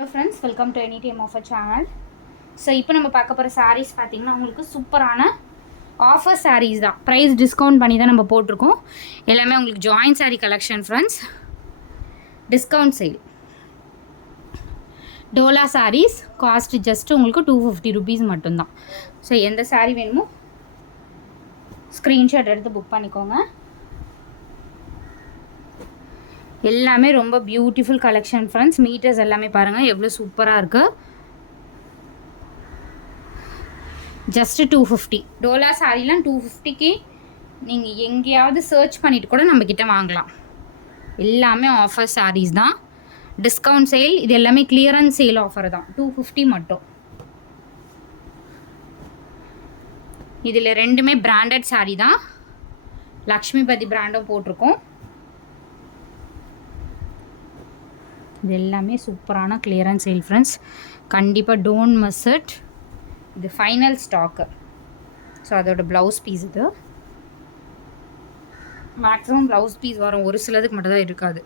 Hello friends, welcome to Anytime Offer channel. So இப்போ நம்ம பார்க்க போகிற sarees பார்த்தீங்கன்னா உங்களுக்கு சூப்பரான ஆஃபர் sarees தான். ப்ரைஸ் டிஸ்கவுண்ட் பண்ணி தான் நம்ம போட்டிருக்கோம். எல்லாமே உங்களுக்கு join saree collection friends. Discount sale Dola sarees cost just உங்களுக்கு 250 rupees மட்டும்தான். ஸோ எந்த saree வேணுமோ ஸ்க்ரீன்ஷாட் எடுத்து புக் பண்ணிக்கோங்க. எல்லாமே ரொம்ப பியூட்டிஃபுல் கலெக்ஷன் ஃப்ரெண்ட்ஸ். மீட்டர்ஸ் எல்லாமே பாருங்கள் எவ்வளோ சூப்பராக இருக்குது. ஜஸ்ட்டு 250 டோலா சாரீலாம் 250க்கு நீங்கள் எங்கேயாவது சர்ச் பண்ணிவிட்டு கூட நம்மக்கிட்ட வாங்கலாம். எல்லாமே ஆஃபர் சாரீஸ் தான். டிஸ்கவுண்ட் சேல் இது எல்லாமே கிளியரன்ஸ் சேல் ஆஃபர் தான். 250 மட்டும். இதில் ரெண்டுமே பிராண்டட் சாரீ தான். லக்ஷ்மிபதி பிராண்டும் போட்டிருக்கோம். இது எல்லாமே சூப்பரான கிளியரன்ஸ் சேல் ஃப்ரெண்ட்ஸ். கண்டிப்பாக டோன்ட் மிஸ் இட். இது ஃபைனல் ஸ்டாக்கு. ஸோ அதோட ப்ளவுஸ் பீஸ் இது. மேக்ஸிமம் ப்ளவுஸ் பீஸ் வரும், ஒரு சிலதுக்கு மட்டும் தான் இருக்காது.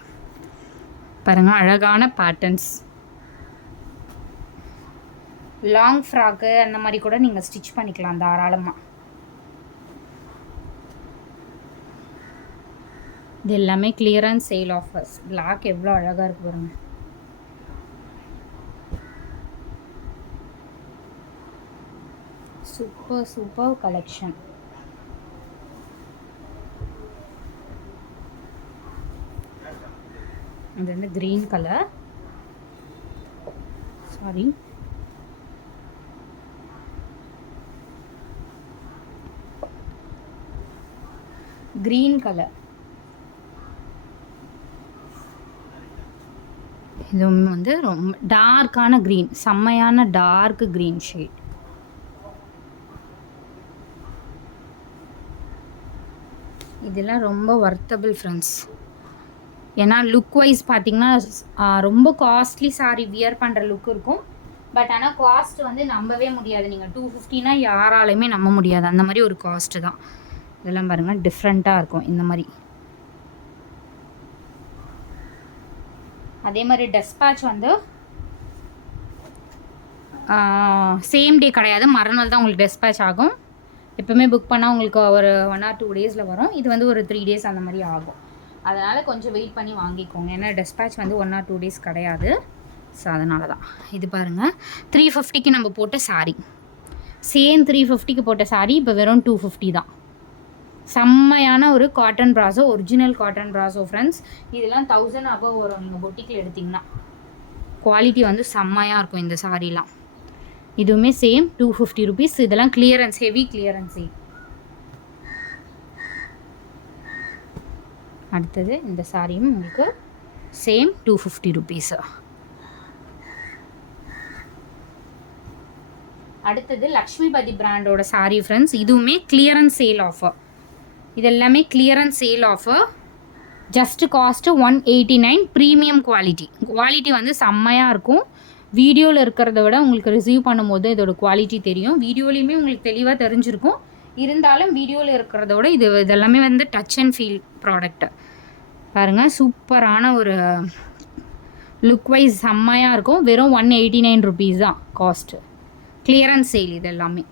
பாருங்கள் அழகான பேட்டர்ன்ஸ். லாங் ஃப்ராக்கு அந்த மாதிரி கூட நீங்கள் ஸ்டிச் பண்ணிக்கலாம் தாராளமாக. இது எல்லாமே கிளியரன்ஸ் சேல் ஆஃபர்ஸ். பிளாக் எவ்வளோ அழகாக இருக்கு பாருங்கள். Super collection. இது வந்து green colour. Sorry, green colour. இதுவும் வந்து ரொம்ப டார்க்கான க்ரீன், செம்மையான டார்க் க்ரீன் ஷேட். இதெல்லாம் ரொம்ப வர்த்தபிள் ஃப்ரெண்ட்ஸ். ஏன்னா லுக் வைஸ் பார்த்திங்கன்னா ரொம்ப காஸ்ட்லி சாரீ வியர் பண்ணுற லுக் இருக்கும். பட் ஆனால் காஸ்ட் வந்து நம்பவே முடியாது. நீங்கள் 250னா யாராலையுமே நம்ப முடியாது. அந்த மாதிரி ஒரு காஸ்ட்டு தான். இதெல்லாம் பாருங்கள் டிஃப்ரெண்ட்டாக இருக்கும் இந்த மாதிரி. அதே மாதிரி டெஸ்பேட்ச் வந்து சேம் டே கிடையாது, மறுநாள் தான் உங்களுக்கு டெஸ்பேட்ச் ஆகும். எப்போவுமே புக் பண்ணால் உங்களுக்கு ஒரு 1 or 2 days வரும். இது வந்து ஒரு 3 days அந்த மாதிரி ஆகும். அதனால் கொஞ்சம் வெயிட் பண்ணி வாங்கிக்கோங்க. ஏன்னா டெஸ்பேட்ச் வந்து 1 or 2 days கிடையாது. ஸோ அதனால தான். இது பாருங்கள் 350க்கு நம்ம போட்ட சாரீ, சேம் 350க்கு போட்ட சாரீ இப்போ வெறும் 250 தான். செம்மையான ஒரு காட்டன் ப்ராஸோ, ஒரிஜினல் காட்டன் ப்ராஸோ ஃப்ரெண்ட்ஸ். இதெல்லாம் 1000 above வரும் நீங்கள் பொட்டிக்கில் எடுத்திங்கன்னா. குவாலிட்டி வந்து செம்மையாக இருக்கும் இந்த சாரீலாம். இதுவுமே சேம் 250 rupees. இதெல்லாம் கிளியரன்ஸ், ஹெவி கிளியரன்ஸ். அடுத்தது இந்த சாரியும் உங்களுக்கு சேம் 250 rupees. அடுத்தது லக்ஷ்மிபதி பிராண்டோட சாரீ ஃப்ரெண்ட்ஸ். இதுவுமே கிளியரன்ஸ் சேல் ஆஃபர். இதெல்லாமே clearance sale offer. Just cost 189. Premium quality வந்து செம்மையாக இருக்கும். வீடியோவில் இருக்கிறத விட உங்களுக்கு ரிசீவ் பண்ணும்போது இதோட குவாலிட்டி தெரியும். வீடியோலையுமே உங்களுக்கு தெளிவாக தெரிஞ்சிருக்கும். இருந்தாலும் வீடியோவில் இருக்கிறத விட இதெல்லாமே வந்து டச் அண்ட் ஃபீல் ப்ராடக்ட்டு. பாருங்கள் சூப்பரான ஒரு லுக் வைஸ் செம்மையாக இருக்கும். வெறும் 189 rupees தான் காஸ்ட்டு. கிளியரன்ஸ் சேல் இது எல்லாமே.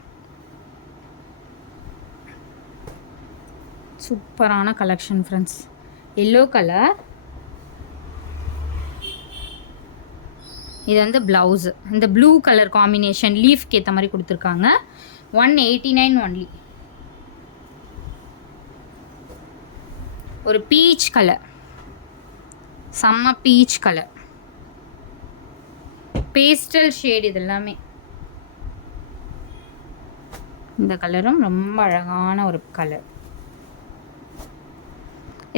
சூப்பரான கலெக்ஷன் ஃப்ரெண்ட்ஸ். Yellow colour. இது வந்து ப்ளவுஸு. இந்த ப்ளூ கலர் காம்பினேஷன் லீஃப்க்கு ஏற்ற மாதிரி கொடுத்துருக்காங்க. 189 ஒன்லி. ஒரு பீச் கலர், செம்ம பீச் கலர், பேஸ்டல் ஷேட். இது எல்லாமே இந்த கலரும் ரொம்ப அழகான ஒரு கலர்.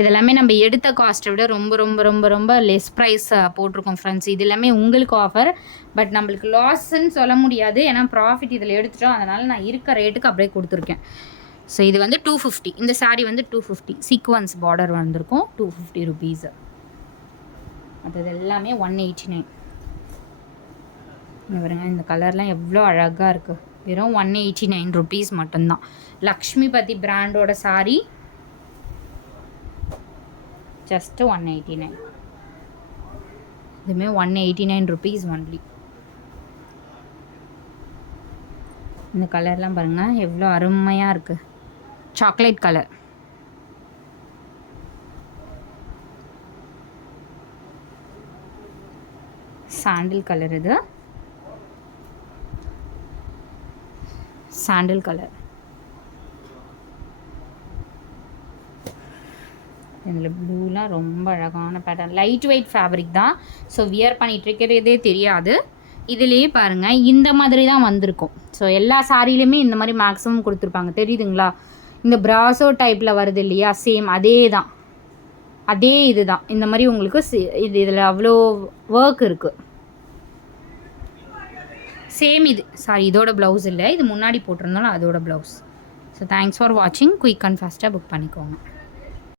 இதெல்லாமே நம்ம எடுத்த காஸ்ட்டை விட ரொம்ப ரொம்ப ரொம்ப ரொம்ப லெஸ் ப்ரைஸ் போட்டிருக்கோம் ஃப்ரெண்ட்ஸ். இது எல்லாமே உங்களுக்கு ஆஃபர். பட் நம்மளுக்கு லாஸ்ன்னு சொல்ல முடியாது, ஏன்னா ப்ராஃபிட் இதில் எடுத்துட்டோம். அதனால் நான் இருக்க ரேட்டுக்கு அப்படியே கொடுத்துருக்கேன். ஸோ இது வந்து 250. இந்த சாரீ வந்து 250. சீக்வன்ஸ் பார்டர் வந்திருக்கும். 250 rupees. அது எல்லாமே 189. பாருங்க இந்த கலர்லாம் எவ்வளோ அழகாக இருக்குது. வெறும் 189 rupees மட்டும்தான். லக்ஷ்மிபதி பிராண்டோட சாரீ just 189. இதுவுமே 189 ருபீஸ் ஒன்லி. இந்த கலர்லாம் பாருங்கள் எவ்வளோ அருமையாக இருக்குது. Chocolate colour. சாண்டில் கலர். இது சாண்டில் கலர். இதில் ப்ளூலாம் ரொம்ப அழகான பேட்டர்ன். லைட் வெயிட் ஃபேப்ரிக் தான். ஸோ வியர் பண்ணிகிட்ருக்கிறதே தெரியாது. இதுலேயே பாருங்கள் இந்த மாதிரி தான் வந்திருக்கும். ஸோ எல்லா சாரிலையுமே இந்த மாதிரி மேக்ஸிமம் கொடுத்துருப்பாங்க, தெரியுதுங்களா? இந்த பிராசோ டைப்பில் வருது இல்லையா, சேம் அதே தான், அதே இது தான். இந்த மாதிரி உங்களுக்கு இதில் அவ்வளோ ஒர்க் இருக்குது. சேம் இது, சாரி இதோட ப்ளவுஸ் இல்லை, இது முன்னாடி போட்டிருந்தாலும் அதோட ப்ளவுஸ். ஸோ தேங்க்ஸ் ஃபார் வாட்சிங். குயிக் அண்ட் ஃபாஸ்ட்டாக புக் பண்ணிக்கோங்க.